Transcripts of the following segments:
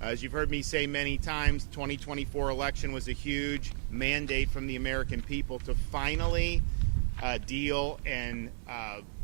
As you've heard me say many times, 2024 election was a huge mandate from the American people to finally deal and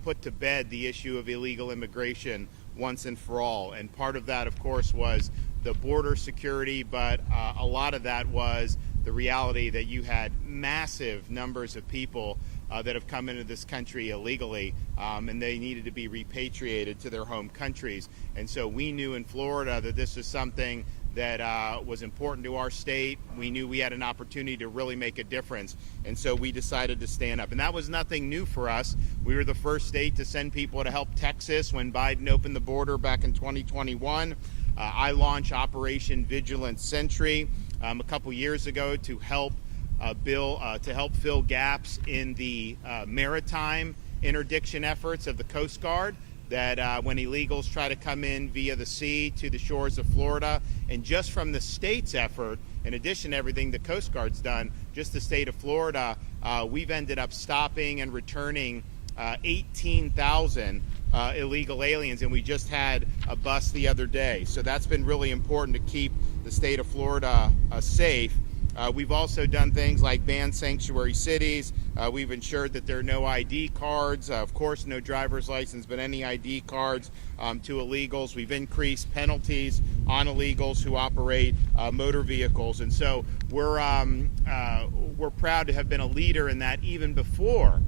put to bed the issue of illegal immigration once and for all. And part of that, of course, was the border security, but a lot of that was the reality that you had massive numbers of people that have come into this country illegally, and they needed to be repatriated to their home countries. And so we knew in Florida that this was something that was important to our state. We knew we had an opportunity to really make a difference, and so we decided to stand up. And that was nothing new for us. We were the first state to send people to help Texas when Biden opened the border back in 2021. I launched Operation Vigilant Sentry a couple years ago to help fill gaps in the maritime interdiction efforts of the Coast Guard, that when illegals try to come in via the sea to the shores of Florida. And just from the state's effort, in addition to everything the Coast Guard's done, just the state of Florida, we've ended up stopping and returning 18,000 illegal aliens, and we just had a bust the other day. So that's been really important to keep the state of Florida safe. We've also done things like ban sanctuary cities. We've ensured that there are no ID cards, of course no driver's license, but any ID cards to illegals. We've increased penalties on illegals who operate motor vehicles. And so we're proud to have been a leader in that even before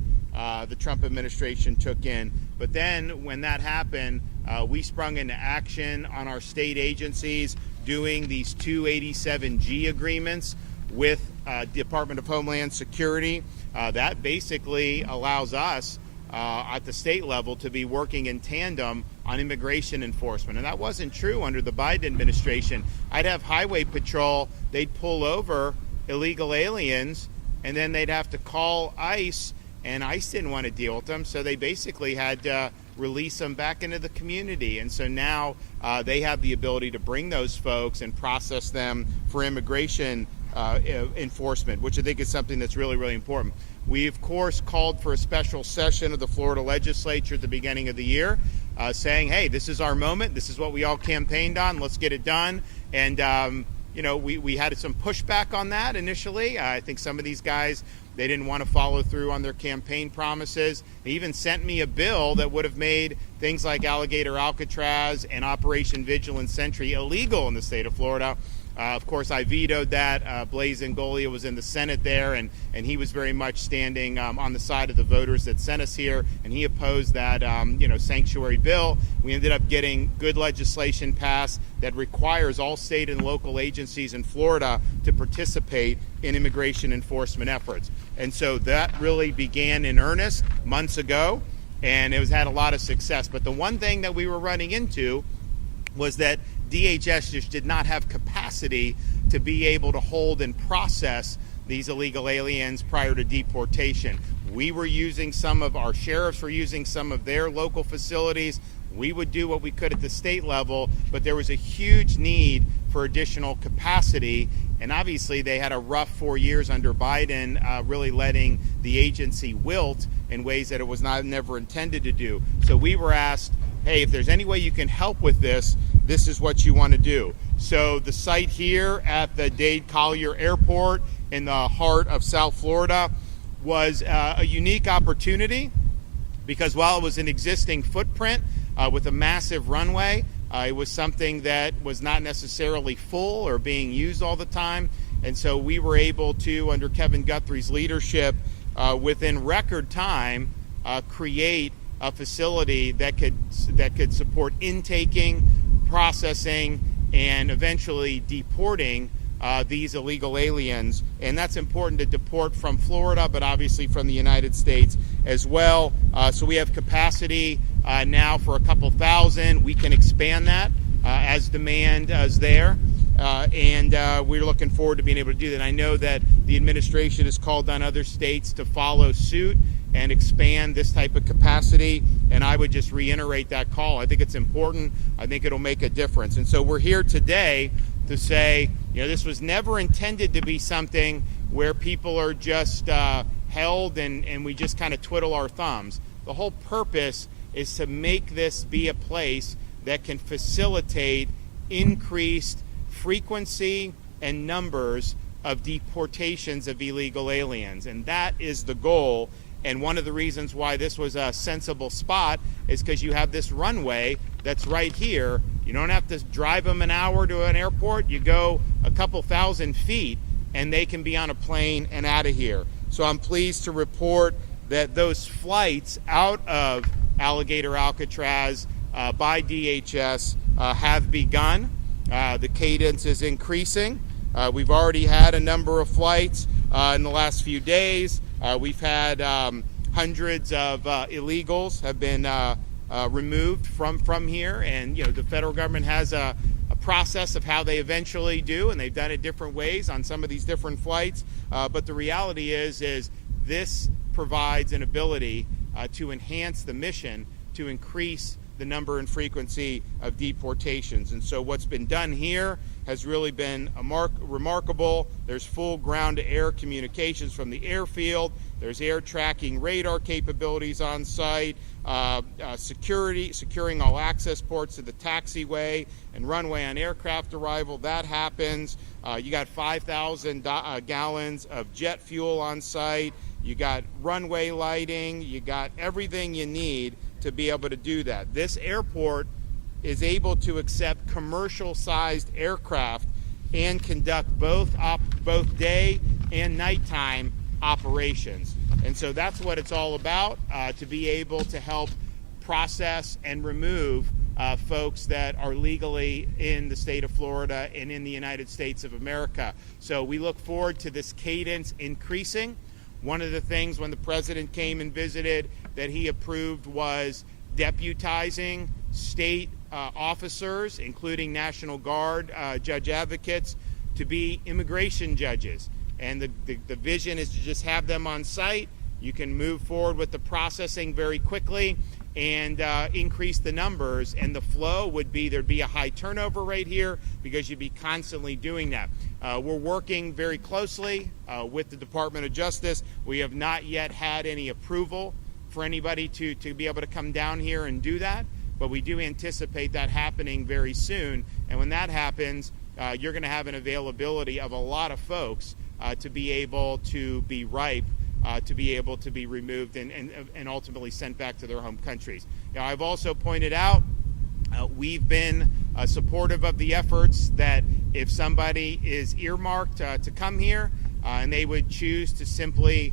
the Trump administration took in. But then when that happened, we sprung into action on our state agencies doing these 287G agreements with Department of Homeland Security. That basically allows us at the state level to be working in tandem on immigration enforcement. And that wasn't true under the Biden administration. I'd have Highway Patrol, they'd pull over illegal aliens, and then they'd have to call ICE, and ICE didn't want to deal with them, so they basically had to release them back into the community. And so now they have the ability to bring those folks and process them for immigration enforcement, which I think is something that's really, really important. We, of course, called for a special session of the Florida legislature at the beginning of the year, saying, hey, this is our moment. This is what we all campaigned on. Let's get it done. And, we had some pushback on that initially. I think some of these guys, they didn't want to follow through on their campaign promises. They even sent me a bill that would have made things like Alligator Alcatraz and Operation Vigilant Sentry illegal in the state of Florida. Of course, I vetoed that. Blaise Ingoglia was in the Senate there, and he was very much standing on the side of the voters that sent us here, and he opposed that sanctuary bill. We ended up getting good legislation passed that requires all state and local agencies in Florida to participate in immigration enforcement efforts. And so that really began in earnest months ago, and it has had a lot of success. But the one thing that we were running into was that DHS just did not have capacity to be able to hold and process these illegal aliens prior to deportation. We were using our sheriffs were using some of their local facilities. We would do what we could at the state level, but there was a huge need for additional capacity. And obviously they had a rough 4 years under Biden, really letting the agency wilt in ways that it was never intended to do. So we were asked, hey, if there's any way you can help with this, this is what you want to do. So the site here at the Dade Collier Airport in the heart of South Florida was a unique opportunity because while it was an existing footprint with a massive runway, it was something that was not necessarily full or being used all the time. And so we were able to, under Kevin Guthrie's leadership, within record time, create a facility that could support intaking, processing, and eventually deporting these illegal aliens. And that's important to deport from Florida, but obviously from the United States as well. So we have capacity now for a couple thousand. We can expand that as demand is there. And we're looking forward to being able to do that. I know that the administration has called on other states to follow suit and expand this type of capacity, and I would just reiterate that call. I think it's important. I think it'll make a difference. And so we're here today to say, this was never intended to be something where people are just held and we just kind of twiddle our thumbs. The whole purpose is to make this be a place that can facilitate increased frequency and numbers of deportations of illegal aliens. And that is the goal. And one of the reasons why this was a sensible spot is because you have this runway that's right here. You don't have to drive them an hour to an airport. You go a couple thousand feet and they can be on a plane and out of here. So I'm pleased to report that those flights out of Alligator Alcatraz by DHS have begun. The cadence is increasing. We've already had a number of flights in the last few days. We've had hundreds of illegals have been removed from here, and the federal government has a process of how they eventually do, and they've done it different ways on some of these different flights. But the reality is this provides an ability to enhance the mission to increase the number and frequency of deportations. And so what's been done here has really been remarkable. There's full ground-to-air communications from the airfield. There's air tracking radar capabilities on site, securing all access ports to the taxiway and runway on aircraft arrival. That happens. You got 5,000 gallons of jet fuel on site. You got runway lighting. You got everything you need to be able to do that. This airport is able to accept commercial-sized aircraft and conduct both day and nighttime operations. And so that's what it's all about, to be able to help process and remove folks that are legally in the state of Florida and in the United States of America. So we look forward to this cadence increasing. One of the things when the president came and visited that he approved was deputizing state officers, including National Guard judge advocates, to be immigration judges. And the vision is to just have them on site. You can move forward with the processing very quickly and increase the numbers. And the flow would be, there'd be a high turnover rate here because you'd be constantly doing that. We're working very closely with the Department of Justice. We have not yet had any approval for anybody to be able to come down here and do that, but we do anticipate that happening very soon. And when that happens, you're going to have an availability of a lot of folks to be able to be ripe, to be able to be removed and ultimately sent back to their home countries. Now, I've also pointed out we've been supportive of the efforts that if somebody is earmarked to come here and they would choose to simply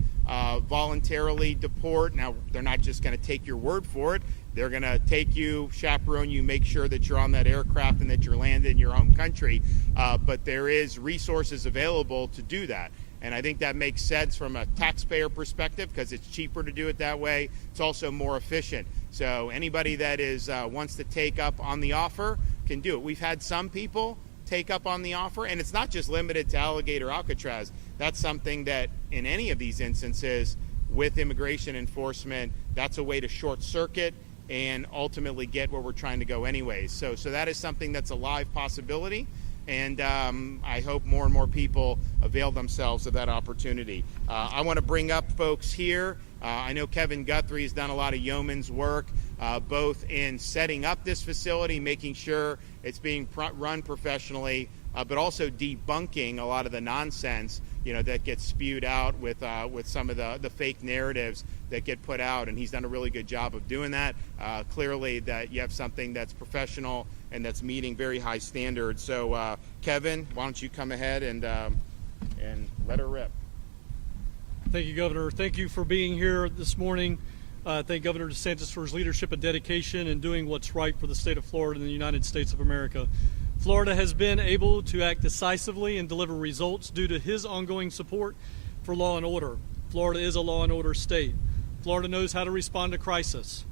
voluntarily deport. Now, they're not just going to take your word for it. They're going to take you, chaperone you, make sure that you're on that aircraft and that you're landed in your home country. But there is resources available to do that. And I think that makes sense from a taxpayer perspective because it's cheaper to do it that way. It's also more efficient. So anybody that wants to take up on the offer can do it. We've had some people take up on the offer, and it's not just limited to Alligator Alcatraz. That's something that in any of these instances with immigration enforcement, that's a way to short circuit and ultimately get where we're trying to go anyways. So that is something that's a live possibility, and I hope more and more people avail themselves of that opportunity. I want to bring up folks here. I know Kevin Guthrie has done a lot of yeoman's work, both in setting up this facility, making sure it's being run professionally, but also debunking a lot of the nonsense that gets spewed out with some of the fake narratives that get put out, and he's done a really good job of doing that. Clearly that you have something that's professional and that's meeting very high standards. So Kevin, why don't you come ahead and let her rip. Thank you, Governor. Thank you for being here this morning. Thank Governor DeSantis for his leadership and dedication in doing what's right for the state of Florida and the United States of America. Florida has been able to act decisively and deliver results due to his ongoing support for law and order. Florida is a law and order state. Florida knows how to respond to crisis.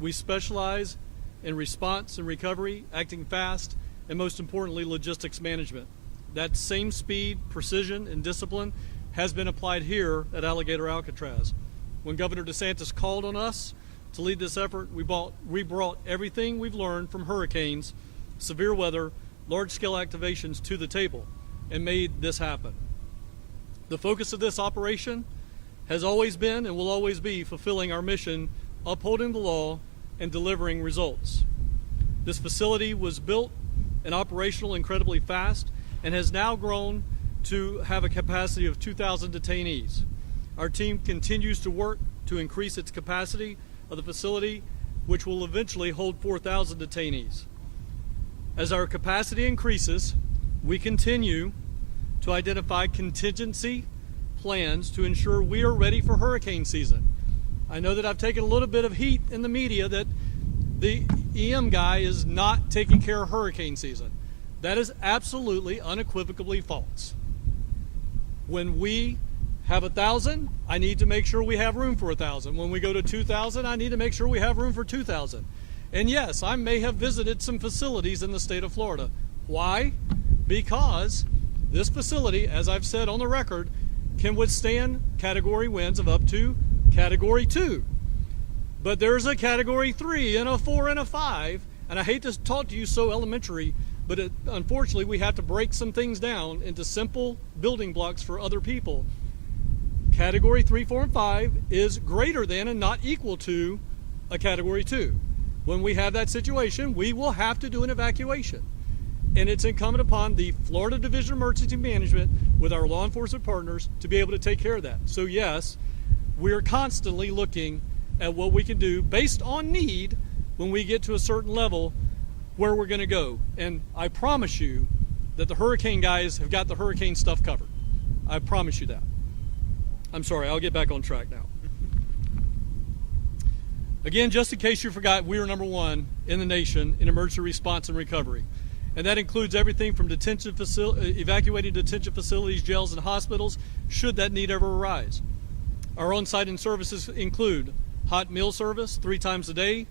We specialize in response and recovery, acting fast, and most importantly, logistics management. That same speed, precision, and discipline has been applied here at Alligator Alcatraz. When Governor DeSantis called on us to lead this effort, we brought everything we've learned from hurricanes, severe weather, large-scale activations to the table and made this happen. The focus of this operation has always been and will always be fulfilling our mission, upholding the law and delivering results. This facility was built and operational incredibly fast and has now grown to have a capacity of 2,000 detainees. Our team continues to work to increase its capacity of the facility, which will eventually hold 4,000 detainees. As our capacity increases, we continue to identify contingency plans to ensure we are ready for hurricane season. I know that I've taken a little bit of heat in the media that the EM guy is not taking care of hurricane season. That is absolutely unequivocally false. When we have 1,000, I need to make sure we have room for 1,000. When we go to 2,000, I need to make sure we have room for 2,000. And yes, I may have visited some facilities in the state of Florida. Why? Because this facility, as I've said on the record, can withstand category winds of up to category 2. But there's a category 3 and a 4 and a 5, and I hate to talk to you so elementary, but unfortunately we have to break some things down into simple building blocks for other people. Category 3, 4, and 5 is greater than and not equal to a category 2. When we have that situation, we will have to do an evacuation. And it's incumbent upon the Florida Division of Emergency Management with our law enforcement partners to be able to take care of that. So yes, we are constantly looking at what we can do based on need when we get to a certain level where we're going to go. And I promise you that the hurricane guys have got the hurricane stuff covered. I promise you that. I'm sorry, I'll get back on track now. Again, just in case you forgot, we are #1 in the nation in emergency response and recovery. And that includes everything from evacuating detention facilities, jails, and hospitals, should that need ever arise. Our on-site and services include hot meal service 3 times a day,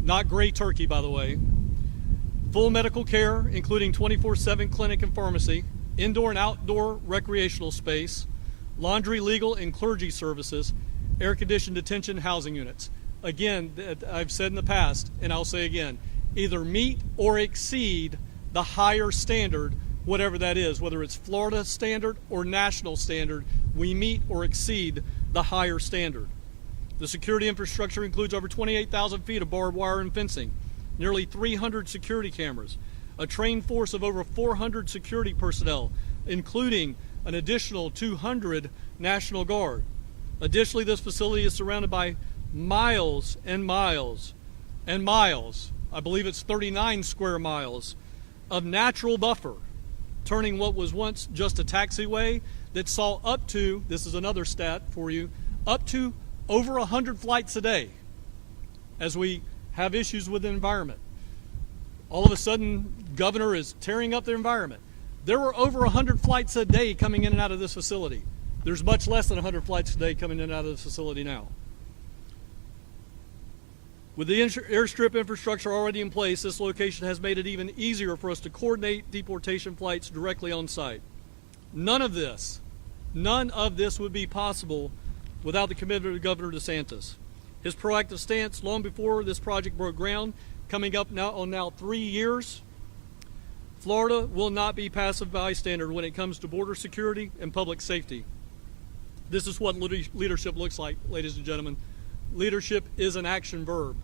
not gray turkey, by the way, full medical care, including 24/7 clinic and pharmacy, indoor and outdoor recreational space, laundry, legal, and clergy services, air-conditioned detention housing units. Again, I've said in the past, and I'll say again, either meet or exceed the higher standard, whatever that is, whether it's Florida standard or national standard, we meet or exceed the higher standard. The security infrastructure includes over 28,000 feet of barbed wire and fencing, nearly 300 security cameras, a trained force of over 400 security personnel, including an additional 200 National Guard. Additionally, this facility is surrounded by miles and miles and miles, I believe it's 39 square miles, of natural buffer, turning what was once just a taxiway that saw up to, this is another stat for you, up to over 100 flights a day as we have issues with the environment. All of a sudden, governor is tearing up the environment. There were over 100 flights a day coming in and out of this facility. There's much less than 100 flights a day coming in and out of this facility now. With the airstrip infrastructure already in place, this location has made it even easier for us to coordinate deportation flights directly on site. None of this would be possible without the commitment of Governor DeSantis. His proactive stance long before this project broke ground, coming up now 3 years, Florida will not be passive bystander when it comes to border security and public safety. This is what leadership looks like, ladies and gentlemen. Leadership is an action verb.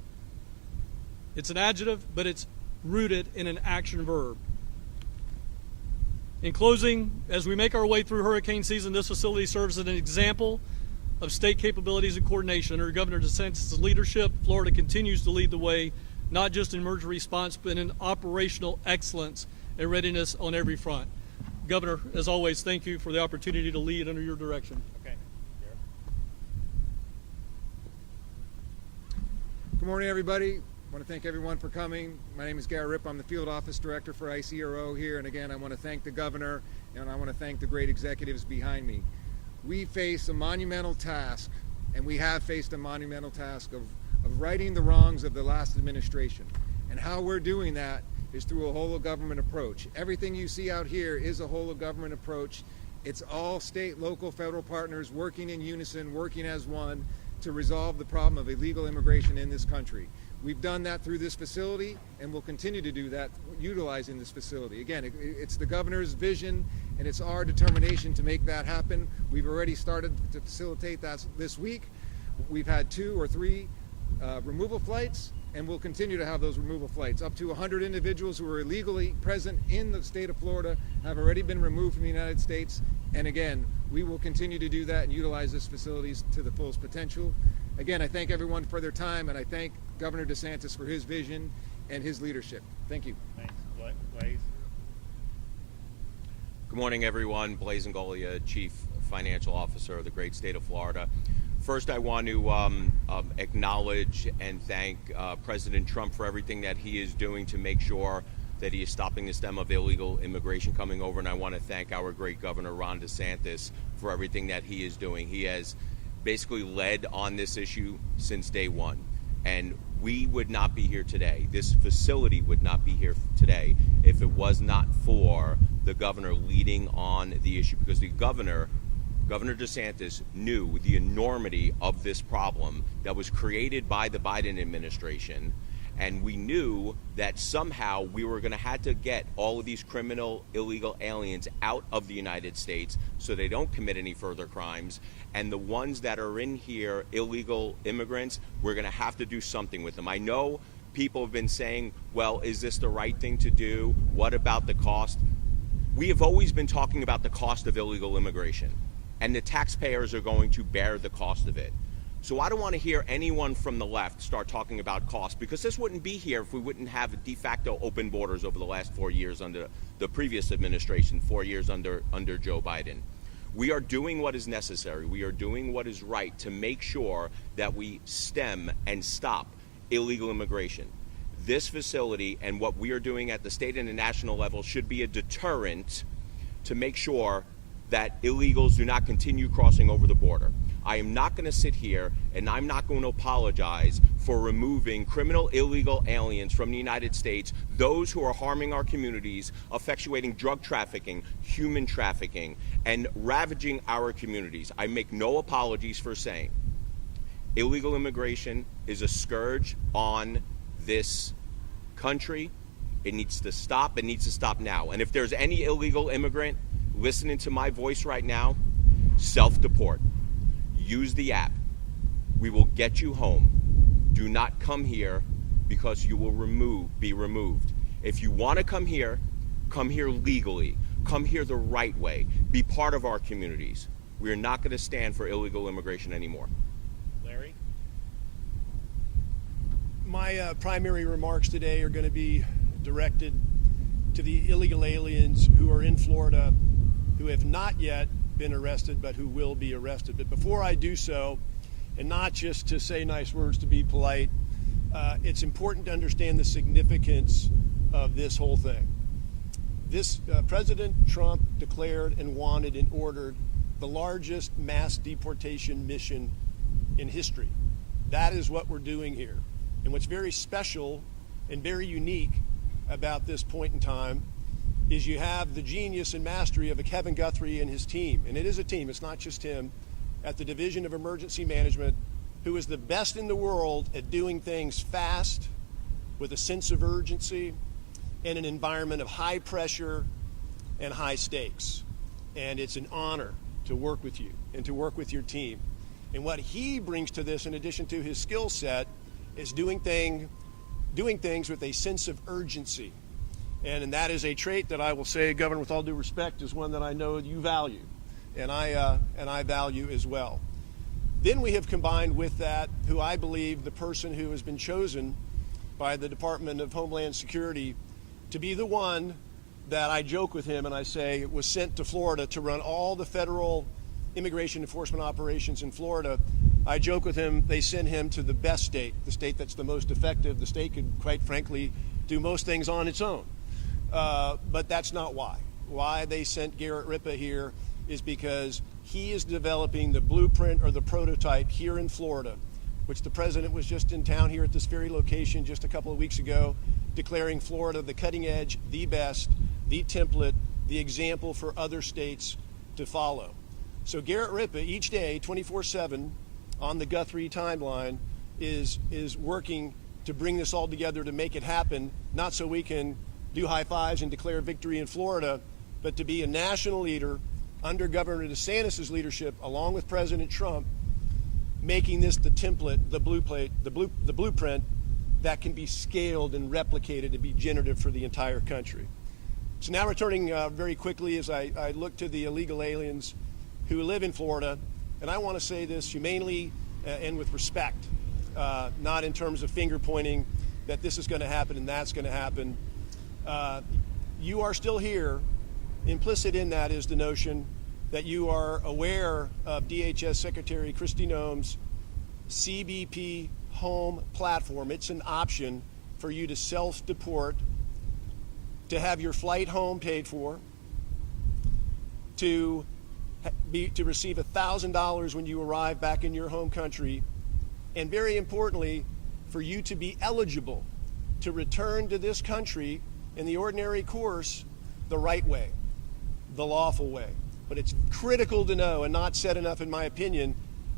It's an adjective, but it's rooted in an action verb. In closing, as we make our way through hurricane season, this facility serves as an example of state capabilities and coordination. Under Governor DeSantis' leadership, Florida continues to lead the way, not just in emergency response, but in operational excellence and readiness on every front. Governor, as always, thank you for the opportunity to lead under your direction. Okay. Good morning, everybody. I want to thank everyone for coming. My name is Gary Ripp. I'm the Field Office Director for ICRO here. And again, I want to thank the Governor, and I want to thank the great executives behind me. We face a monumental task, and we have faced a monumental task of righting the wrongs of the last administration. And how we're doing that is through a whole-of-government approach. Everything you see out here is a whole-of-government approach. It's all state, local, federal partners working in unison, working as one to resolve the problem of illegal immigration in this country. We've done that through this facility, and we'll continue to do that utilizing this facility. Again, it's the governor's vision, and it's our determination to make that happen. We've already started to facilitate that this week. We've had 2 or 3 removal flights, and we'll continue to have those removal flights. Up to 100 individuals who are illegally present in the state of Florida have already been removed from the United States. And again, we will continue to do that and utilize these facilities to the fullest potential. Again, I thank everyone for their time, and I thank Governor DeSantis for his vision and his leadership. Thank you. Thanks, Blaze. Good morning, everyone. Blaze Ngolia, Chief Financial Officer of the great state of Florida. First, I want to acknowledge and thank President Trump for everything that he is doing to make sure that he is stopping the stem of illegal immigration coming over. And I want to thank our great Governor Ron DeSantis for everything that he is doing. He has basically led on this issue since day one. And we would not be here today. This facility would not be here today if it was not for the governor leading on the issue, because the Governor DeSantis knew the enormity of this problem that was created by the Biden administration, and we knew that somehow we were going to have to get all of these criminal illegal aliens out of the United States so they don't commit any further crimes, and the ones that are in here, illegal immigrants, we're going to have to do something with them. I know people have been saying, well, is this the right thing to do? What about the cost? We have always been talking about the cost of illegal immigration, and the taxpayers are going to bear the cost of it. So I don't want to hear anyone from the left start talking about cost, because this wouldn't be here if we wouldn't have de facto open borders over the last 4 years under the previous administration, 4 years under Joe Biden. We are doing what is necessary. We are doing what is right to make sure that we stem and stop illegal immigration. This facility and what we are doing at the state and the national level should be a deterrent to make sure that illegals do not continue crossing over the border. I am not going to sit here and I'm not going to apologize for removing criminal illegal aliens from the United States, those who are harming our communities, effectuating drug trafficking, human trafficking, and ravaging our communities. I make no apologies for saying illegal immigration is a scourge on this country. It needs to stop. It needs to stop now. And if there's any illegal immigrant listening to my voice right now, self-deport. Use the app. We will get you home. Do not come here because you will be removed. If you want to come here legally. Come here the right way. Be part of our communities. We are not going to stand for illegal immigration anymore. Larry? My primary remarks today are going to be directed to the illegal aliens who are in Florida who have not yet been arrested but who will be arrested. But before I do so, and not just to say nice words to be polite, it's important to understand the significance of this whole thing. President Trump declared and wanted and ordered the largest mass deportation mission in history. That is what we're doing here. And what's very special and very unique about this point in time is you have the genius and mastery of a Kevin Guthrie and his team, and it is a team, it's not just him, at the Division of Emergency Management, who is the best in the world at doing things fast, with a sense of urgency, in an environment of high pressure and high stakes. And it's an honor to work with you and to work with your team. And what he brings to this, in addition to his skill set, is doing things with a sense of urgency. And that is a trait that I will say, Governor, with all due respect, is one that I know you value, and I value as well. Then we have combined with that, who I believe the person who has been chosen by the Department of Homeland Security to be the one that I joke with him and I say was sent to Florida to run all the federal immigration enforcement operations in Florida. I joke with him, they send him to the best state, the state that's the most effective. The state could, quite frankly, do most things on its own. But that's not why. Why they sent Garrett Ripa here is because he is developing the blueprint or the prototype here in Florida, which the president was just in town here at this very location just a couple of weeks ago, declaring Florida the cutting edge, the best, the template, the example for other states to follow. So Garrett Ripa each day, 24/7, on the Guthrie timeline, is working to bring this all together to make it happen, not so we can do high fives and declare victory in Florida, but to be a national leader under Governor DeSantis' leadership, along with President Trump, making this the template, the blueprint that can be scaled and replicated to be generative for the entire country. So now returning very quickly as I look to the illegal aliens who live in Florida, and I want to say this humanely and with respect, not in terms of finger pointing that this is going to happen and that's going to happen. You are still here. Implicit in that is the notion that you are aware of DHS Secretary Kristi Noem's CBP home platform. It's an option for you to self-deport, to have your flight home paid for, to receive $1,000 when you arrive back in your home country, and very importantly, for you to be eligible to return to this country in the ordinary course the right way, the lawful way. But it's critical to know, and not said enough in my opinion,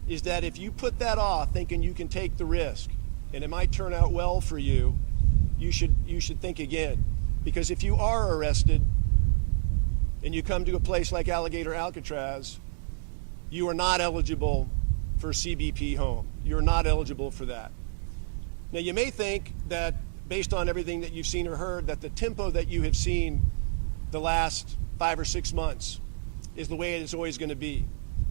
is that if you put that off thinking you can take the risk and it might turn out well for you, you should think again. Because if you are arrested and you come to a place like Alligator Alcatraz, you are not eligible for CBP home. You're not eligible for that. Now you may think that based on everything that you've seen or heard, that the tempo that you have seen the last 5 or 6 months is the way it is always going to be.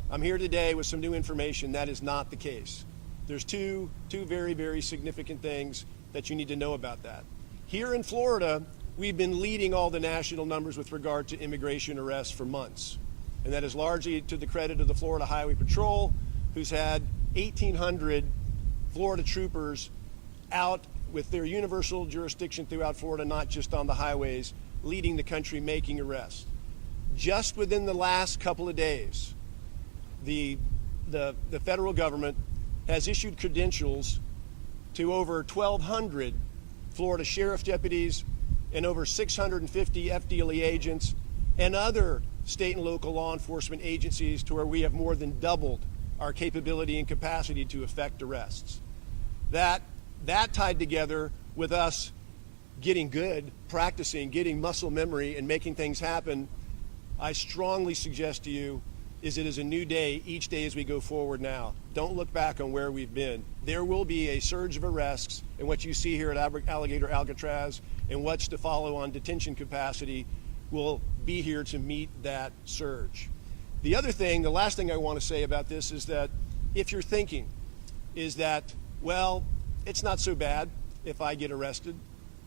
I'm here today with some new information. That is not the case. There's two very, very significant things that you need to know about that. Here in Florida, we've been leading all the national numbers with regard to immigration arrests for months. And that is largely to the credit of the Florida Highway Patrol, who's had 1,800 Florida troopers out with their universal jurisdiction throughout Florida, not just on the highways, leading the country making arrests. Just within the last couple of days, the federal government has issued credentials to over 1,200 Florida sheriff deputies and over 650 FDLE agents and other state and local law enforcement agencies, to where we have more than doubled our capability and capacity to effect arrests. That tied together with us getting good, practicing, getting muscle memory and making things happen, I strongly suggest to you it is a new day each day as we go forward now. Don't look back on where we've been. There will be a surge of arrests, and what you see here at Alligator Alcatraz and what's to follow on detention capacity will be here to meet that surge. The other thing, the last thing I want to say about this is that if you're thinking is that, well, it's not so bad if I get arrested,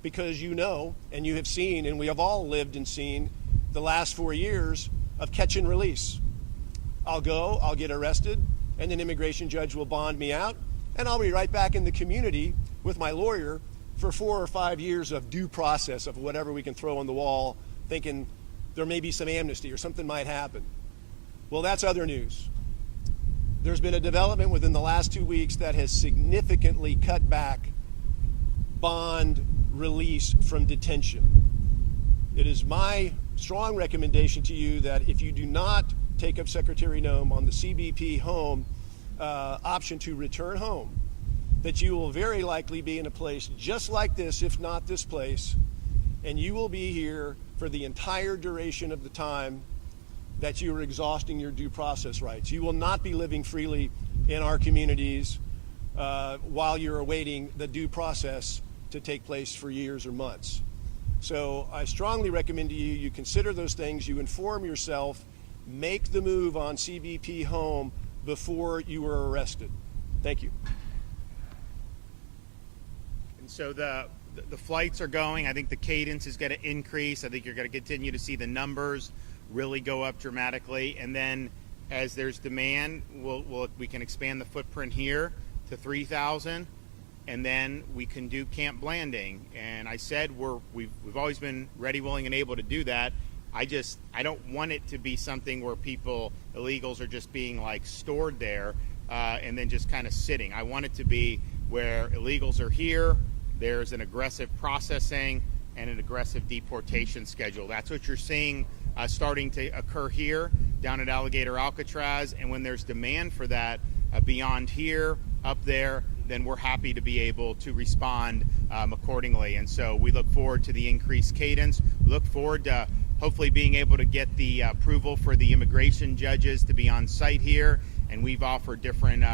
because you know, and you have seen, and we have all lived and seen the last 4 years of catch and release. I'll go, I'll get arrested, and an immigration judge will bond me out, and I'll be right back in the community with my lawyer for 4 or 5 years of due process of whatever we can throw on the wall, thinking there may be some amnesty or something might happen. Well, that's other news. There's been a development within the last 2 weeks that has significantly cut back bond release from detention. It is my strong recommendation to you that if you do not take up Secretary Noem on the CBP home option to return home, that you will very likely be in a place just like this, if not this place, and you will be here for the entire duration of the time that you are exhausting your due process rights. You will not be living freely in our communities while you're awaiting the due process to take place for years or months. So I strongly recommend to you, you consider those things, you inform yourself, make the move on CBP home before you are arrested. Thank you. And so the flights are going. I think the cadence is going to increase. I think you're going to continue to see the numbers really go up dramatically. And then as there's demand, we can expand the footprint here to 3,000. And then we can do Camp Blanding. And I said we've always been ready, willing, and able to do that. I don't want it to be something where illegals are just being like stored there and then just kind of sitting. I want it to be where illegals are here, there's an aggressive processing and an aggressive deportation schedule. That's what you're seeing starting to occur here down at Alligator Alcatraz. And when there's demand for that beyond here, up there, then we're happy to be able to respond accordingly. And so we look forward to the increased cadence. We look forward to hopefully being able to get the approval for the immigration judges to be on site here. And we've offered different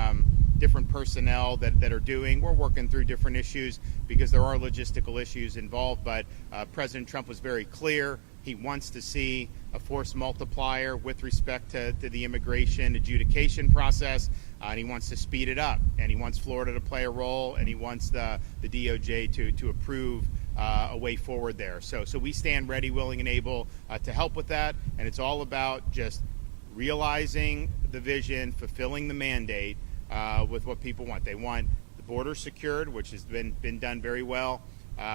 different personnel that are doing. We're working through different issues because there are logistical issues involved, but President Trump was very clear. He wants to see a force multiplier with respect to the immigration adjudication process, and he wants to speed it up, and he wants Florida to play a role, and he wants the DOJ to approve a way forward there. So we stand ready, willing, and able to help with that, and it's all about just realizing the vision, fulfilling the mandate with what people want. They want the border secured, which has been done very well.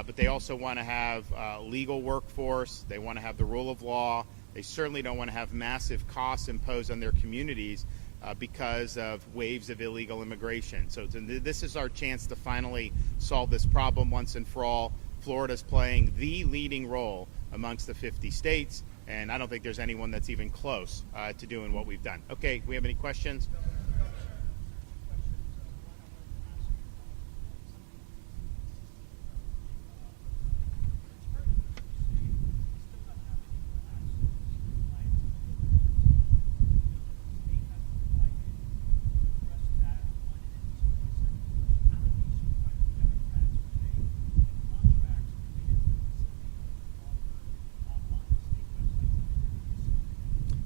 But they also want to have legal workforce. They want to have the rule of law. They certainly don't want to have massive costs imposed on their communities because of waves of illegal immigration. So this is our chance to finally solve this problem once and for all. Florida's playing the leading role amongst the 50 states, and I don't think there's anyone that's even close to doing what we've done. Okay, we have any questions?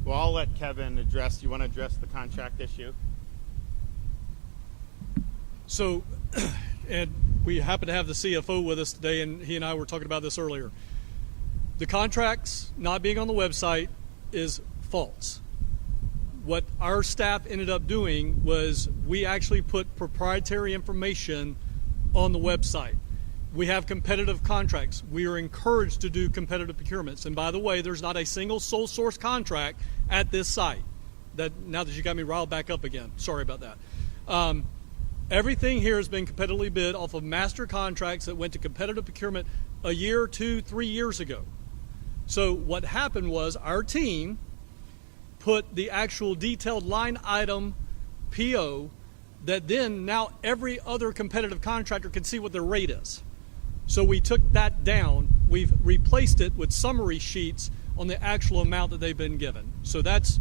Well, I'll let Kevin address. You want to address the contract issue? So, and we happen to have the CFO with us today, and he and I were talking about this earlier. The contracts not being on the website is false. What our staff ended up doing was we actually put proprietary information on the website. We have competitive contracts. We are encouraged to do competitive procurements. And by the way, there's not a single sole source contract at this site. Now that you got me riled back up again, sorry about that. Everything here has been competitively bid off of master contracts that went to competitive procurement a year, 2, 3 years ago. So what happened was our team put the actual detailed line item PO that then now every other competitive contractor can see what their rate is. So we took that down. We've replaced it with summary sheets on the actual amount that they've been given. So that's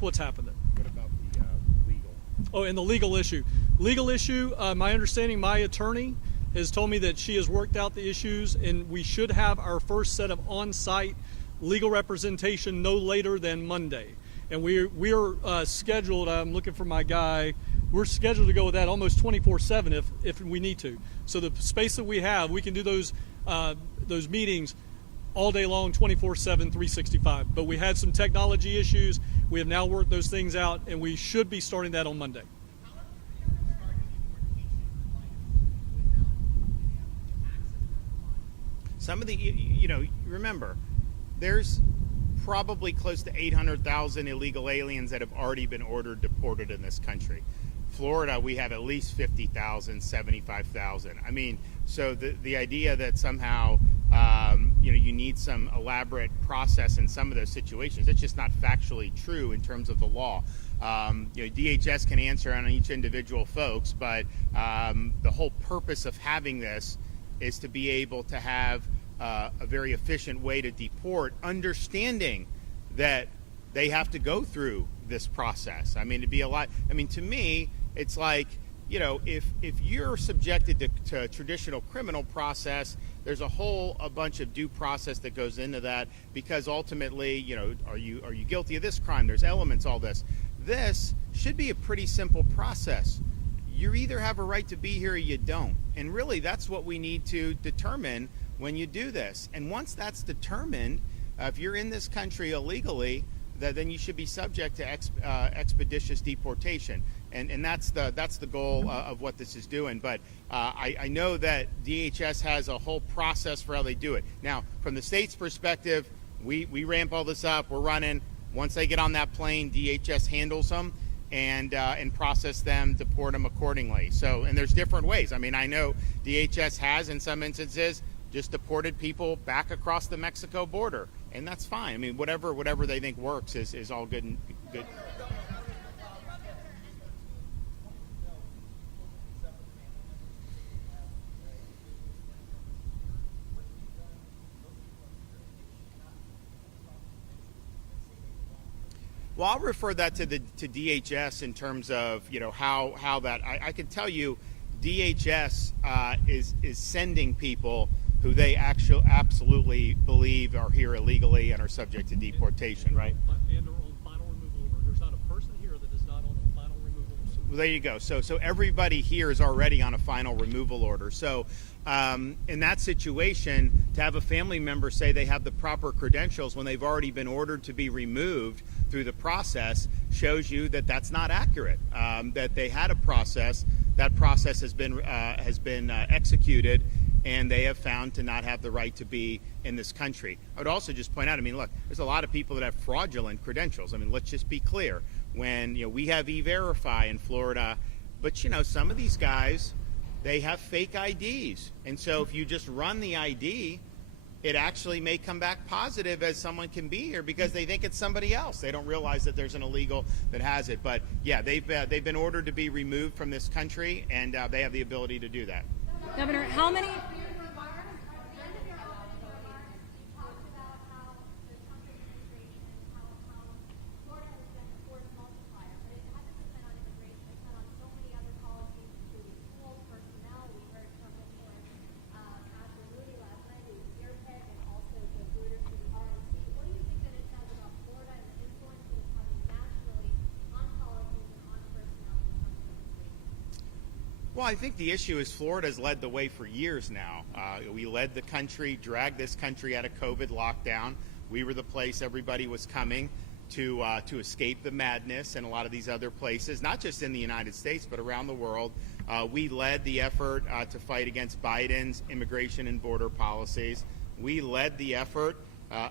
what's happened. What about the legal? Oh, and the legal issue. Legal issue, my understanding, my attorney has told me that she has worked out the issues, and we should have our first set of on-site legal representation no later than Monday. And we're scheduled, I'm looking for my guy, we're scheduled to go with that almost 24/7 if we need to. So the space that we have, we can do those meetings all day long, 24/7, 365. But we had some technology issues. We have now worked those things out, and we should be starting that on Monday. Some of the, remember, there's probably close to 800,000 illegal aliens that have already been ordered deported in this country. Florida, we have at least 50,000, 75,000. I mean, so the idea that somehow, you need some elaborate process in some of those situations, it's just not factually true in terms of the law. DHS can answer on each individual folks, but the whole purpose of having this is to be able to have a very efficient way to deport, understanding that they have to go through this process. I mean, it'd be a lot. I mean, to me, it's like, if you're subjected to traditional criminal process, there's a bunch of due process that goes into that, because ultimately, are you guilty of this crime? There's elements, all this. This should be a pretty simple process. You either have a right to be here or you don't. And really, that's what we need to determine when you do this. And once that's determined, if you're in this country illegally, then you should be subject to expeditious deportation. And that's the goal of what this is doing. But I know that DHS has a whole process for how they do it. Now, from the state's perspective, we ramp all this up. We're running. Once they get on that plane, DHS handles them and process them, deport them accordingly. So, and there's different ways. I mean, I know DHS has, in some instances, just deported people back across the Mexico border, and that's fine. I mean, whatever they think works is all good and good. Well, I'll refer that to DHS in terms of how that I can tell you, DHS is sending people who they absolutely believe are here illegally and are subject to deportation, right? And are on final removal order. There's not a person here that is not on a final removal order. Well, there you go. So everybody here is already on a final removal order. So in that situation, to have a family member say they have the proper credentials when they've already been ordered to be removed through the process shows you that that's not accurate. That they had a process. That process has been executed, and they have found to not have the right to be in this country. I would also just point out, I mean, look, there's a lot of people that have fraudulent credentials. I mean, let's just be clear. When we have E-Verify in Florida, but some of these guys, they have fake IDs. And so if you just run the ID, it actually may come back positive as someone can be here because they think it's somebody else. They don't realize that there's an illegal that has it. But yeah, they've been ordered to be removed from this country, and they have the ability to do that. Governor, how many? Well, I think the issue is Florida's led the way for years now. We led the country, dragged this country out of COVID lockdown. We were the place everybody was coming to escape the madness and a lot of these other places, not just in the United States, but around the world. We led the effort to fight against Biden's immigration and border policies. We led the effort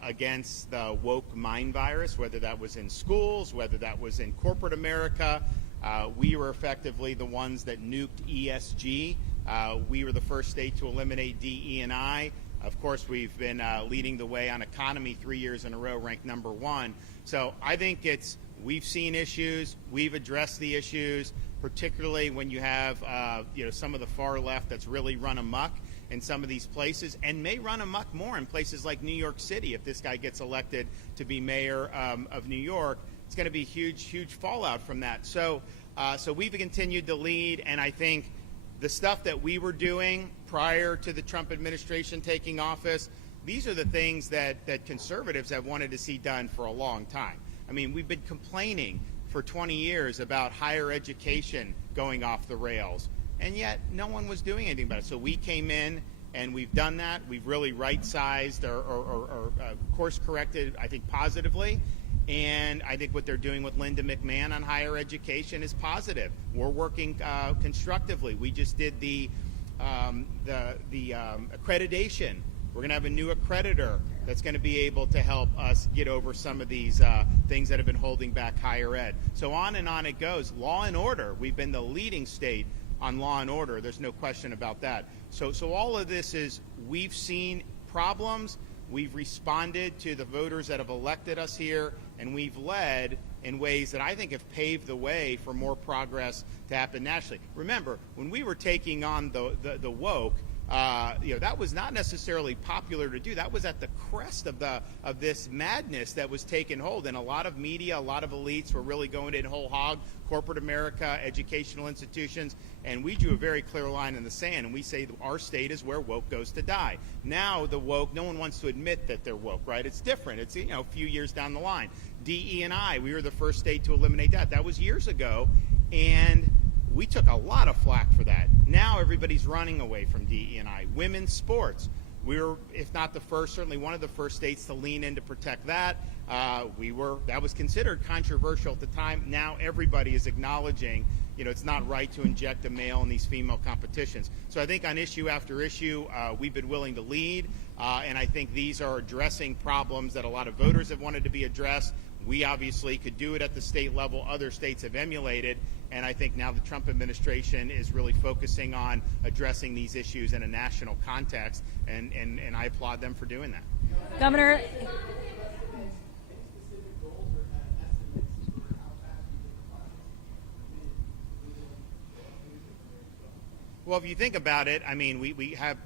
against the woke mind virus, whether that was in schools, whether that was in corporate America. We were effectively the ones that nuked ESG. We were the first state to eliminate DE&I. Of course, we've been leading the way on economy 3 years in a row, ranked #1. So I think we've seen issues, we've addressed the issues, particularly when you have some of the far left that's really run amok in some of these places and may run amok more in places like New York City. If this guy gets elected to be mayor of New York, it's going to be huge fallout from that. So we've continued to lead, and I think the stuff that we were doing prior to the Trump administration taking office, these are the things that conservatives have wanted to see done for a long time. I mean, we've been complaining for 20 years about higher education going off the rails, and yet no one was doing anything about it. So we came in and we've done that. We've really right-sized or course-corrected, I think, positively. And I think what they're doing with Linda McMahon on higher education is positive. We're working constructively. We just did the accreditation. We're going to have a new accreditor that's going to be able to help us get over some of these things that have been holding back higher ed. So on it goes. Law and order. We've been the leading state on law and order. There's no question about that. So all of this is, we've seen problems. We've responded to the voters that have elected us here, and we've led in ways that I think have paved the way for more progress to happen nationally. Remember, when we were taking on the woke, that was not necessarily popular to do. That was at the crest of this madness that was taking hold, and a lot of media, a lot of elites were really going in whole hog, corporate America, educational institutions, and we drew a very clear line in the sand, and we say our state is where woke goes to die. Now the woke, no one wants to admit that they're woke, right? It's different. It's a few years down the line. DE&I, we were the first state to eliminate that. That was years ago, and we took a lot of flack for that. Now everybody's running away from DE&I. Women's sports, we were, if not the first, certainly one of the first states to lean in to protect that. That was considered controversial at the time. Now everybody is acknowledging, it's not right to inject a male in these female competitions. So I think on issue after issue, we've been willing to lead, and I think these are addressing problems that a lot of voters have wanted to be addressed. We obviously could do it at the state level. Other states have emulated, and I think now the Trump administration is really focusing on addressing these issues in a national context, and I applaud them for doing that. Governor, well, if you think about it, I mean, we have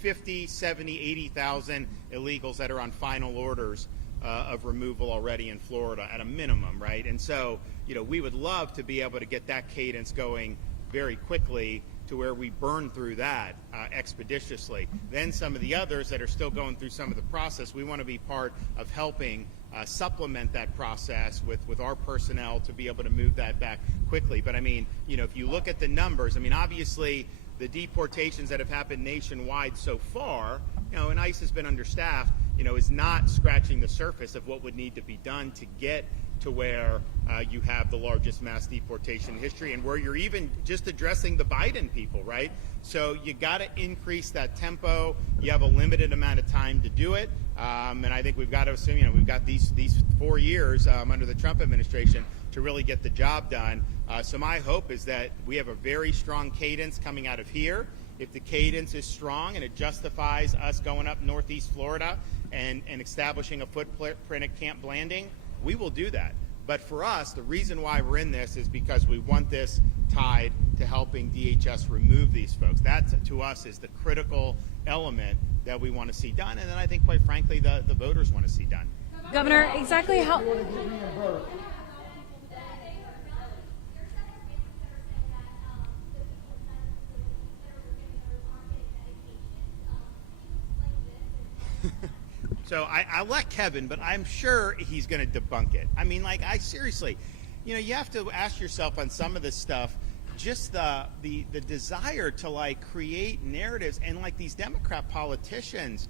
50, 70, 80,000 illegals that are on final orders. of removal already in Florida at a minimum, right? And so, we would love to be able to get that cadence going very quickly to where we burn through that expeditiously. Then some of the others that are still going through some of the process, we want to be part of helping supplement that process with our personnel to be able to move that back quickly. But I mean, if you look at the numbers, I mean, obviously the deportations that have happened nationwide so far, and ICE has been understaffed, is not scratching the surface of what would need to be done to get to where you have the largest mass deportation history and where you're even just addressing the Biden people, right? So you got to increase that tempo. You have a limited amount of time to do it. And I think we've got to assume, we've got these 4 years under the Trump administration to really get the job done. So my hope is that we have a very strong cadence coming out of here. If the cadence is strong and it justifies us going up Northeast Florida and establishing a footprint at Camp Blanding, we will do that. But for us, the reason why we're in this is because we want this tied to helping DHS remove these folks. That, to us, is the critical element that we want to see done. And then I think, quite frankly, the voters want to see done. Governor, exactly how... So I'll let Kevin, but I'm sure he's going to debunk it. I mean, I seriously, you have to ask yourself on some of this stuff, just the desire to create narratives and these Democrat politicians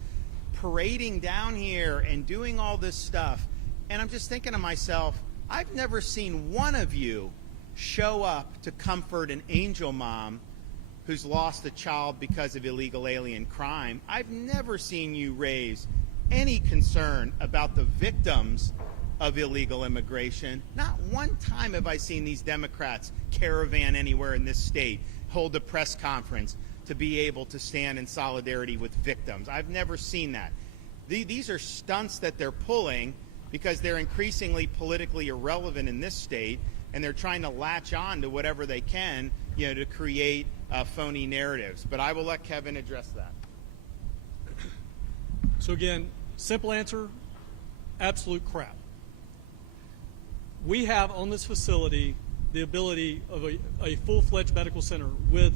parading down here and doing all this stuff. And I'm just thinking to myself, I've never seen one of you show up to comfort an angel mom who's lost a child because of illegal alien crime. I've never seen you raise any concern about the victims of illegal immigration. Not one time have I seen these Democrats caravan anywhere in this state, hold a press conference to be able to stand in solidarity with victims. I've never seen that. These are stunts that they're pulling because they're increasingly politically irrelevant in this state, and they're trying to latch on to whatever they can, to create phony narratives. But I will let Kevin address that. So again, simple answer, absolute crap. We have on this facility the ability of a full-fledged medical center with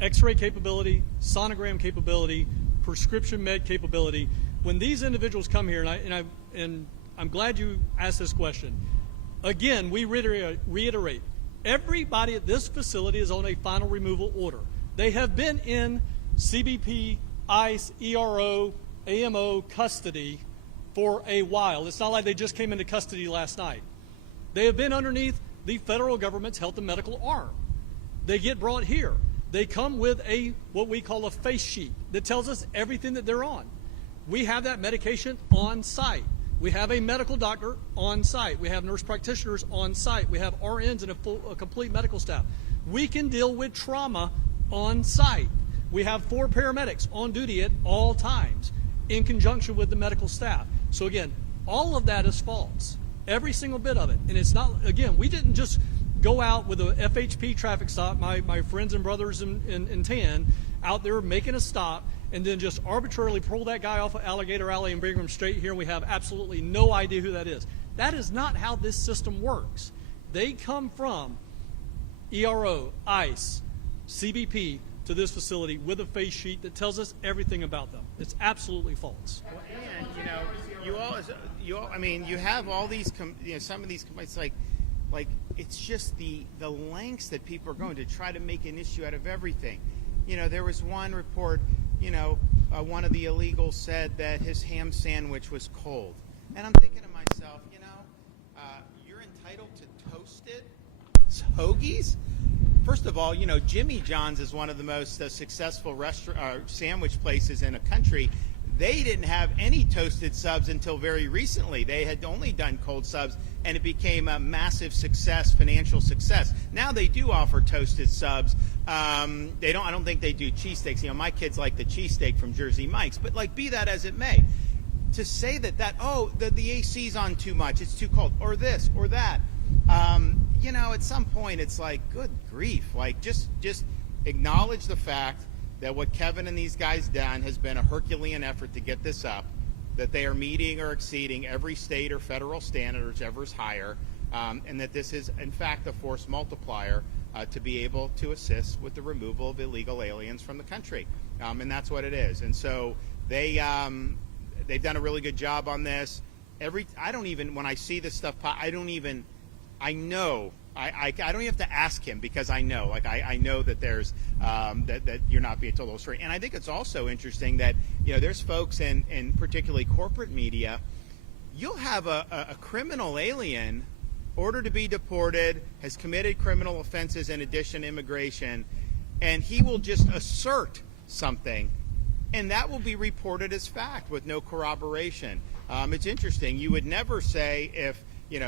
x-ray capability, sonogram capability, prescription med capability. When these individuals come here, and I'm glad you asked this question, again, we reiterate, everybody at this facility is on a final removal order. They have been in CBP, ICE, ERO, AMO custody for a while. It's not like they just came into custody last night. They have been underneath the federal government's health and medical arm. They get brought here. They come with what we call a face sheet that tells us everything that they're on. We have that medication on site. We have a medical doctor on site. We have nurse practitioners on site. We have RNs and a complete medical staff. We can deal with trauma on site. We have 4 paramedics on duty at all times in conjunction with the medical staff. So again, all of that is false. Every single bit of it. And it's not, again, we didn't just go out with a FHP traffic stop, my friends and brothers in tan, out there making a stop, and then just arbitrarily pull that guy off of Alligator Alley and bring him straight here. We have absolutely no idea who that is. That is not how this system works. They come from ERO, ICE, CBP to this facility with a face sheet that tells us everything about them. It's absolutely false. And you have all these, some of these, it's like it's just the lengths that people are going to try to make an issue out of everything. There was one report, one of the illegals said that his ham sandwich was cold. And I'm thinking to myself, you're entitled to toasted hoagies? First of all, Jimmy John's is one of the most successful sandwich places in a country. They didn't have any toasted subs until very recently. They had only done cold subs, and it became a massive success, financial success. Now they do offer toasted subs. I don't think they do cheesesteaks. My kids like the cheesesteak from Jersey Mike's. But be that as it may, to say that the AC's on too much, it's too cold, or this or that. At some point it's like, good grief. Just acknowledge the fact that what Kevin and these guys done has been a Herculean effort to get this up. that they are meeting or exceeding every state or federal standard, whichever is higher, and that this is, in fact, a force multiplier to be able to assist with the removal of illegal aliens from the country. And that's what it is. And so they've done a really good job on this. I don't even, when I see this stuff, I don't even have to ask him, because I know, I know that there's that you're not being told the whole story. And I think it's also interesting that, there's folks in particularly corporate media. You'll have a criminal alien ordered to be deported, has committed criminal offenses in addition to immigration, and he will just assert something, and that will be reported as fact with no corroboration. It's interesting. You would never say, if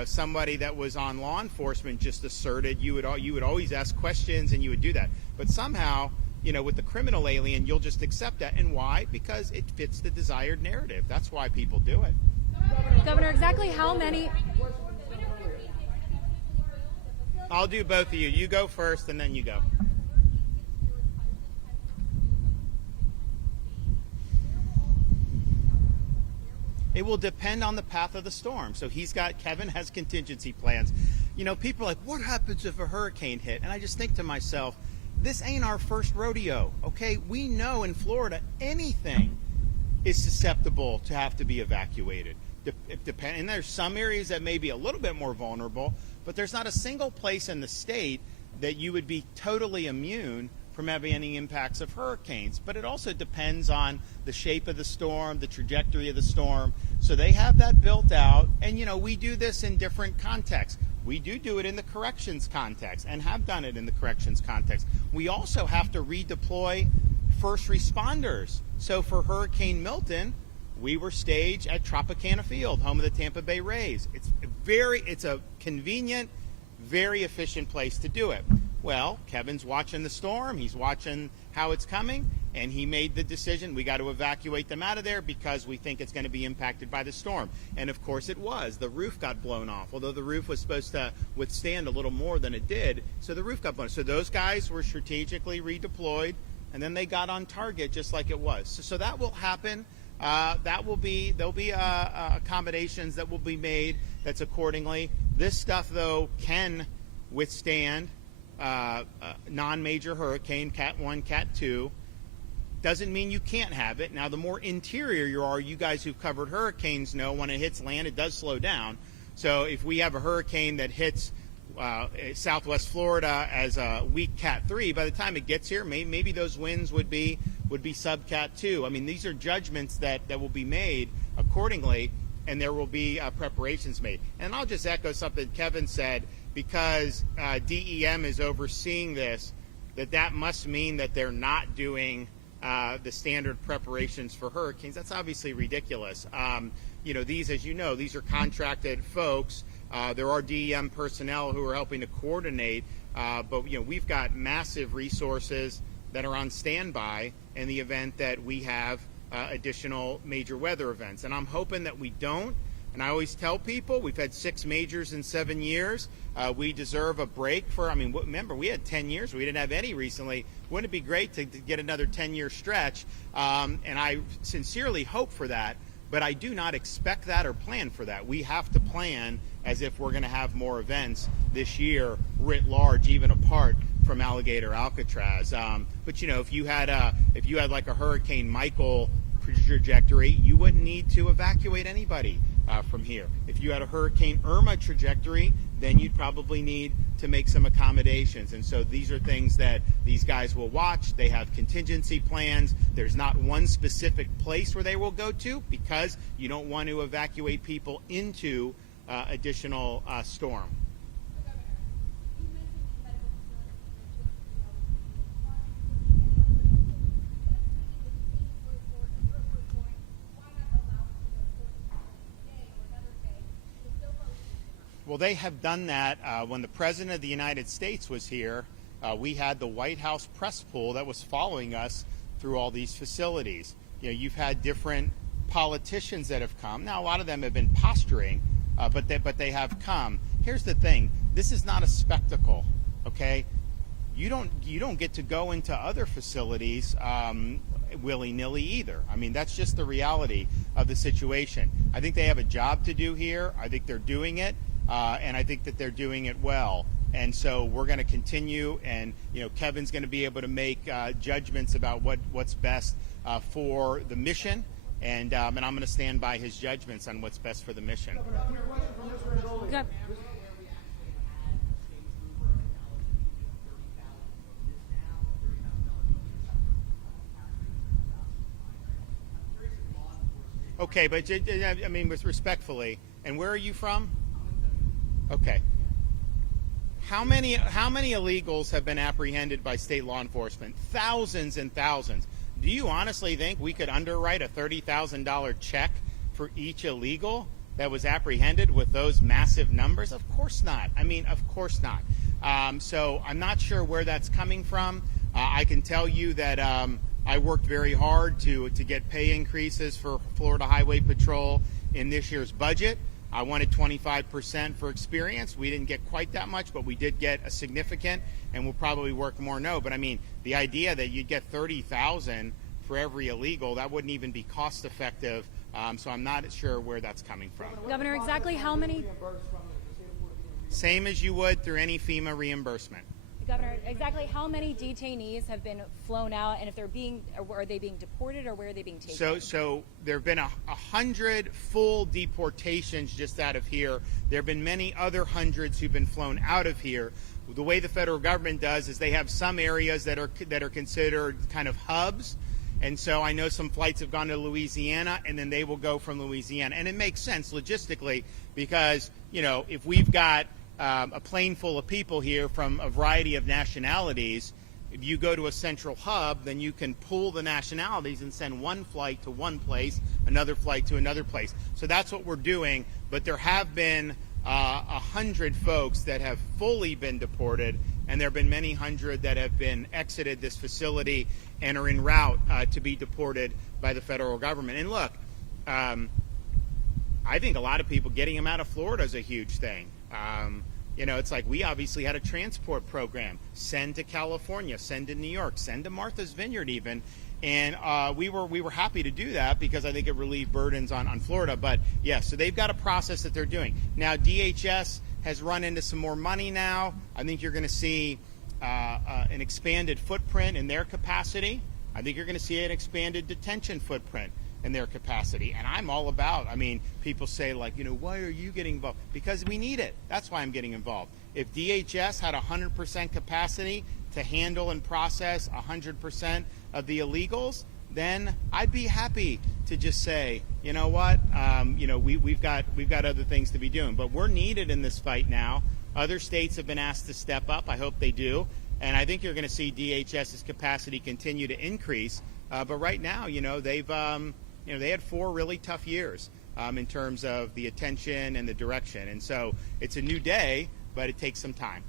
somebody that was on law enforcement just asserted, you would always ask questions, and you would do that. But somehow, with the criminal alien, you'll just accept that. And why? Because it fits the desired narrative. That's why people do it. Governor, exactly how many? I'll do both of you. You go first, and then you go. It will depend on the path of the storm. So Kevin has contingency plans. People are like, what happens if a hurricane hit? And I just think to myself, this ain't our first rodeo, okay? We know in Florida anything is susceptible to have to be evacuated. And there's some areas that may be a little bit more vulnerable, but there's not a single place in the state that you would be totally immune from having any impacts of hurricanes. But it also depends on the shape of the storm, the trajectory of the storm. So they have that built out. And, we do this in different contexts. We do it in the corrections context, and have done it in the corrections context. We also have to redeploy first responders. So for Hurricane Milton, we were staged at Tropicana Field, home of the Tampa Bay Rays. It's a convenient, very efficient place to do it. Well, Kevin's watching the storm. He's watching how it's coming, and he made the decision, we got to evacuate them out of there because we think it's going to be impacted by the storm. And of course it was. The roof got blown off, although the roof was supposed to withstand a little more than it did. So the roof got blown. So those guys were strategically redeployed, and then they got on target just like it was. So that will happen. There'll be accommodations that will be made that's accordingly. This stuff, though, can withstand non-major hurricane, Cat 1, Cat 2. Doesn't mean you can't have it. Now, the more interior you guys who've covered hurricanes know when it hits land, it does slow down. So if we have a hurricane that hits Southwest Florida as a weak Cat 3, by the time it gets here, maybe those winds would be sub Cat 2. I mean, these are judgments that will be made accordingly, and there will be preparations made. And I'll just echo something Kevin said, because DEM is overseeing this, that must mean that they're not doing the standard preparations for hurricanes. That's obviously ridiculous. These, as you know, these are contracted folks. There are DEM personnel who are helping to coordinate, but we've got massive resources that are on standby in the event that we have additional major weather events. And I'm hoping that we don't. And I always tell people, we've had 6 majors in 7 years. We deserve a break remember, we had 10 years. We didn't have any recently. Wouldn't it be great to get another 10-year stretch? And I sincerely hope for that, but I do not expect that or plan for that. We have to plan as if we're going to have more events this year, writ large, even apart from Alligator Alcatraz. But if you had like a Hurricane Michael trajectory, you wouldn't need to evacuate anybody from here. If you had a Hurricane Irma trajectory, then you'd probably need to make some accommodations. And so these are things that these guys will watch. They have contingency plans. There's not one specific place where they will go to, because you don't want to evacuate people into additional storm. Well, they have done that. When the President of the United States was here, we had the White House press pool that was following us through all these facilities. You've had different politicians that have come. Now, a lot of them have been posturing, but they have come. Here's the thing: this is not a spectacle, okay? You don't get to go into other facilities willy-nilly either. I mean, that's just the reality of the situation. I think they have a job to do here. I think they're doing it, and I think that they're doing it well. And so we're going to continue, and Kevin's going to be able to make judgments about what's best for the mission, and I'm going to stand by his judgments on what's best for the mission. Go- Okay, but I mean, respectfully, and where are you from? Okay. How many illegals have been apprehended by state law enforcement? Thousands and thousands. Do you honestly think we could underwrite a $30,000 check for each illegal that was apprehended with those massive numbers? Of course not. I mean, of course not. So I'm not sure where that's coming from. I can tell you that I worked very hard to get pay increases for Florida Highway Patrol in this year's budget. I wanted 25% for experience. We didn't get quite that much, but we did get a significant, and we'll probably work more. No, but I mean, the idea that you'd get $30,000 for every illegal, that wouldn't even be cost effective. So I'm not sure where that's coming from. Governor, exactly how many? Same as you would through any FEMA reimbursement. Governor, exactly how many detainees have been flown out, and if they're being, or are they being deported, or where are they being taken? So there have been 100 full deportations just out of here. There have been many other hundreds who've been flown out of here. The way the federal government does is they have some areas that are considered kind of hubs. And so I know some flights have gone to Louisiana, and then they will go from Louisiana. And it makes sense logistically because, if we've got a plane full of people here from a variety of nationalities, if you go to a central hub, then you can pool the nationalities and send one flight to one place, another flight to another place. So that's what we're doing. But there have been 100 folks that have fully been deported, and there have been many hundred that have been exited this facility and are en route to be deported by the federal government. And look, I think a lot of people getting them out of Florida is a huge thing. It's like we obviously had a transport program, send to California, send to New York, send to Martha's Vineyard even. And we were happy to do that because I think it relieved burdens on Florida. But yeah, so they've got a process that they're doing. Now DHS has run into some more money now. I think you're going to see an expanded footprint in their capacity. I think you're going to see an expanded detention footprint in their capacity. And I'm all about, people say why are you getting involved? Because we need it. That's why I'm getting involved. If DHS had 100% capacity to handle and process 100% of the illegals, then I'd be happy to just say, you know what, we've got other things to be doing. But we're needed in this fight now. Other states have been asked to step up. I hope they do. And I think you're going to see DHS's capacity continue to increase. But right now, they've they had 4 really tough years in terms of the attention and the direction. And so it's a new day, but it takes some time.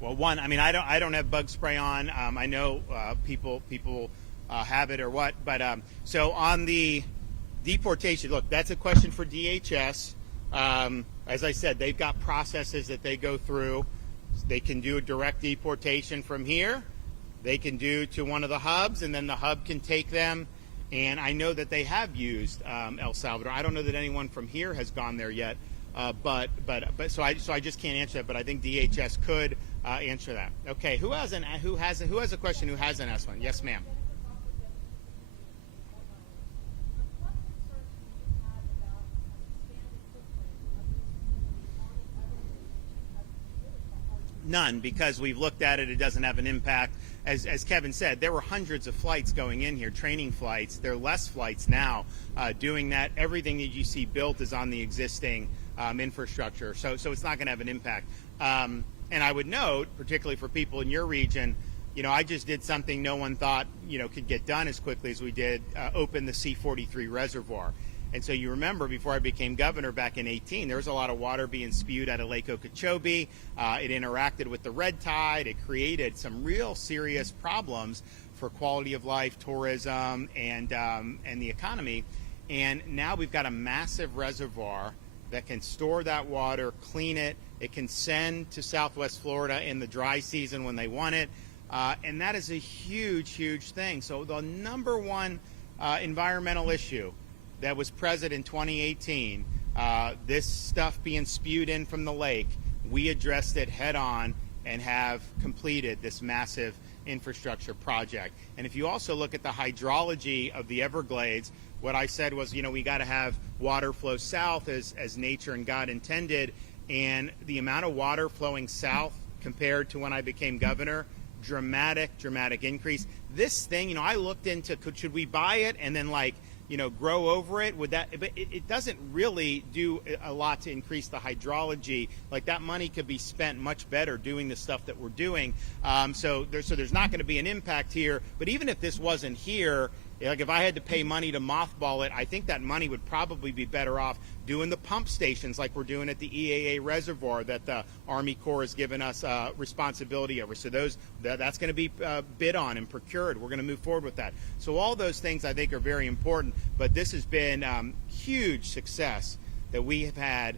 Well, one, I don't have bug spray on. I know people have it or what, but so on the deportation, look, that's a question for DHS. As I said, they've got processes that they go through. They can do a direct deportation from here. They can do to one of the hubs, and then the hub can take them. And I know that they have used El Salvador. I don't know that anyone from here has gone there yet. But so I just can't answer that. But I think DHS could answer that. Okay, who has a question? Who hasn't asked one? Yes, ma'am. None, because we've looked at it. It doesn't have an impact. As Kevin said, there were hundreds of flights going in here, training flights. There are less flights now doing that. Everything that you see built is on the existing infrastructure, so it's not going to have an impact. And I would note, particularly for people in your region, I just did something no one thought could get done as quickly as we did, open the C-43 reservoir. And so you remember before I became governor back in 18, there was a lot of water being spewed out of Lake Okeechobee. It interacted with the red tide. It created some real serious problems for quality of life, tourism, and the economy. And now we've got a massive reservoir that can store that water, clean it. It can send to Southwest Florida in the dry season when they want it. And that is a huge, huge thing. So the number one environmental issue that was present in 2018, this stuff being spewed in from the lake, we addressed it head on and have completed this massive infrastructure project. And if you also look at the hydrology of the Everglades, what I said was, we got to have water flow south as nature and God intended. And the amount of water flowing south compared to when I became governor, dramatic increase. This thing, I looked into, should we buy it and then grow over it? Would that? But it doesn't really do a lot to increase the hydrology. Like, that money could be spent much better doing the stuff that we're doing. So there's not going to be an impact here. But even if this wasn't here, like if I had to pay money to mothball it, I think that money would probably be better off doing the pump stations like we're doing at the EAA reservoir that the Army Corps has given us responsibility over. So that's going to be bid on and procured. We're going to move forward with that. So all those things I think are very important. But this has been huge success that we have had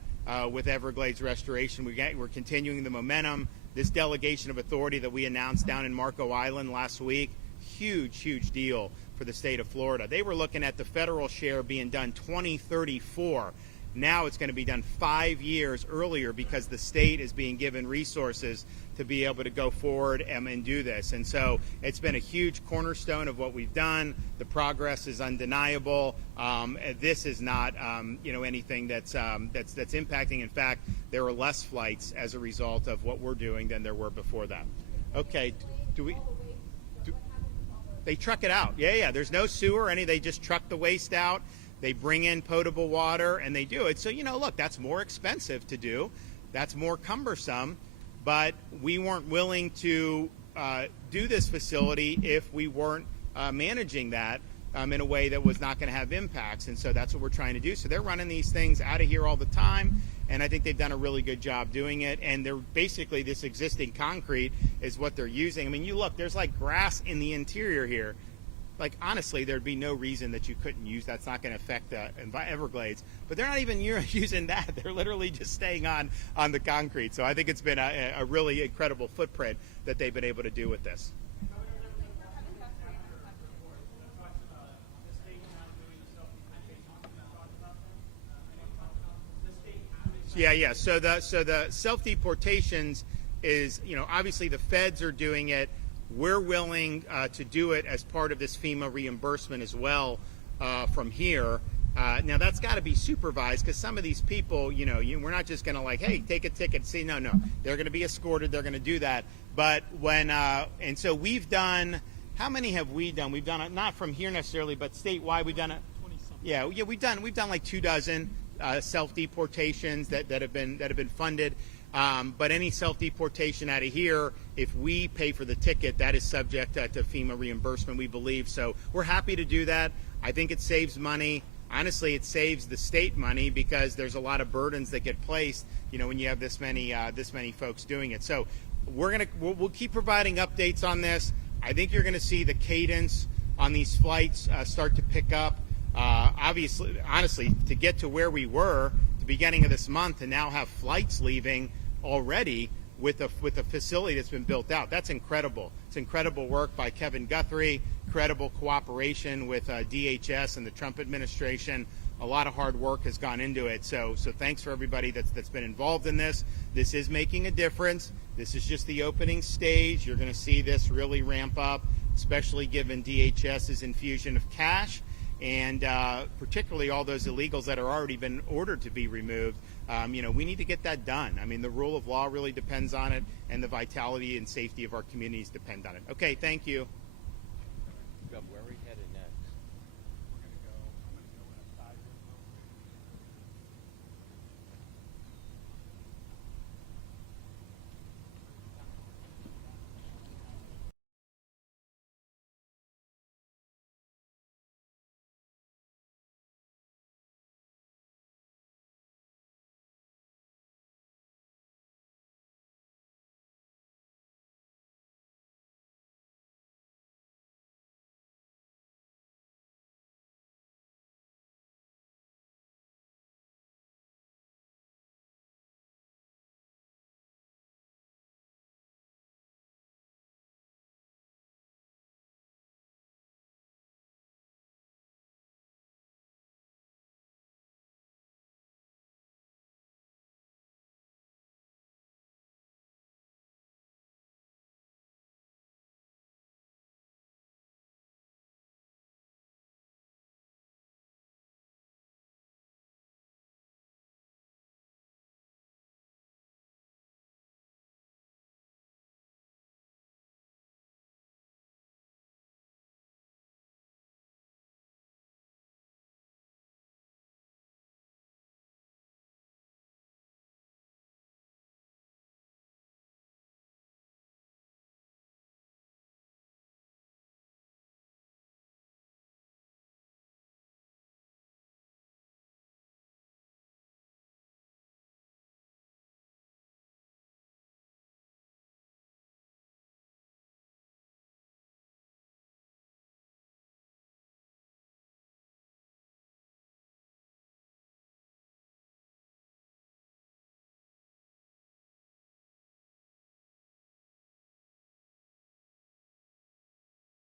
with Everglades restoration. We're continuing the momentum. This delegation of authority that we announced down in Marco Island last week, huge deal for the state of Florida. They were looking at the federal share being done 2034. Now it's going to be done 5 years earlier because the state is being given resources to be able to go forward and do this. And so it's been a huge cornerstone of what we've done. The progress is undeniable. This is not, anything that's impacting. In fact, there are less flights as a result of what we're doing than there were before that. Okay, they truck it out. Yeah. There's no sewer or any. They just truck the waste out. They bring in potable water and they do it. So, look, that's more expensive to do. That's more cumbersome. But we weren't willing to do this facility if we weren't managing that in a way that was not going to have impacts. And so that's what we're trying to do. So they're running these things out of here all the time. And I think they've done a really good job doing it. And they're basically, this existing concrete is what they're using. I mean, you look, there's like grass in the interior here. Like, honestly, there'd be no reason that you couldn't use that's not going to affect the Everglades. But they're not even using that. They're literally just staying on the concrete. So I think it's been a really incredible footprint that they've been able to do with this. Yeah. So the self-deportations is, obviously the feds are doing it. We're willing to do it as part of this FEMA reimbursement as well from here. Now that's got to be supervised because some of these people, we're not just going to hey, take a ticket. See, no, they're going to be escorted. They're going to do that. But when and so we've done. How many have we done? We've done it not from here necessarily, but statewide. We've done it. 20-something. Yeah. We've done like 24 self-deportations that have been funded. But any self-deportation out of here, if we pay for the ticket, that is subject to FEMA reimbursement, we believe. So we're happy to do that. I think it saves money. Honestly, it saves the state money because there's a lot of burdens that get placed, when you have this many folks doing it. So we'll keep providing updates on this. I think you're going to see the cadence on these flights start to pick up. Obviously, honestly, to get to where we were at the beginning of this month and now have flights leaving already with a facility that's been built out, that's incredible. It's incredible work by Kevin Guthrie, incredible cooperation with DHS and the Trump administration. A lot of hard work has gone into it. So thanks for everybody that's been involved in this. This is making a difference. This is just the opening stage. You're going to see this really ramp up, especially given DHS's infusion of cash. And particularly all those illegals that are already been ordered to be removed. We need to get that done. I mean, the rule of law really depends on it, and the vitality and safety of our communities depend on it. Okay, thank you.